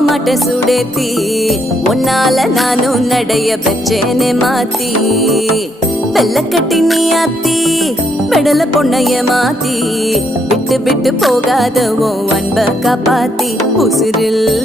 மாட்ட சுடேத்தி உன்னால நானும் நடைய பெற்றேனே மாத்தி வெள்ள கட்டி நீ ஆத்தி பெடல பொண்ணைய மாத்தி விட்டு விட்டு போகாத உன் அன்ப காப்பாத்தி உசிரில்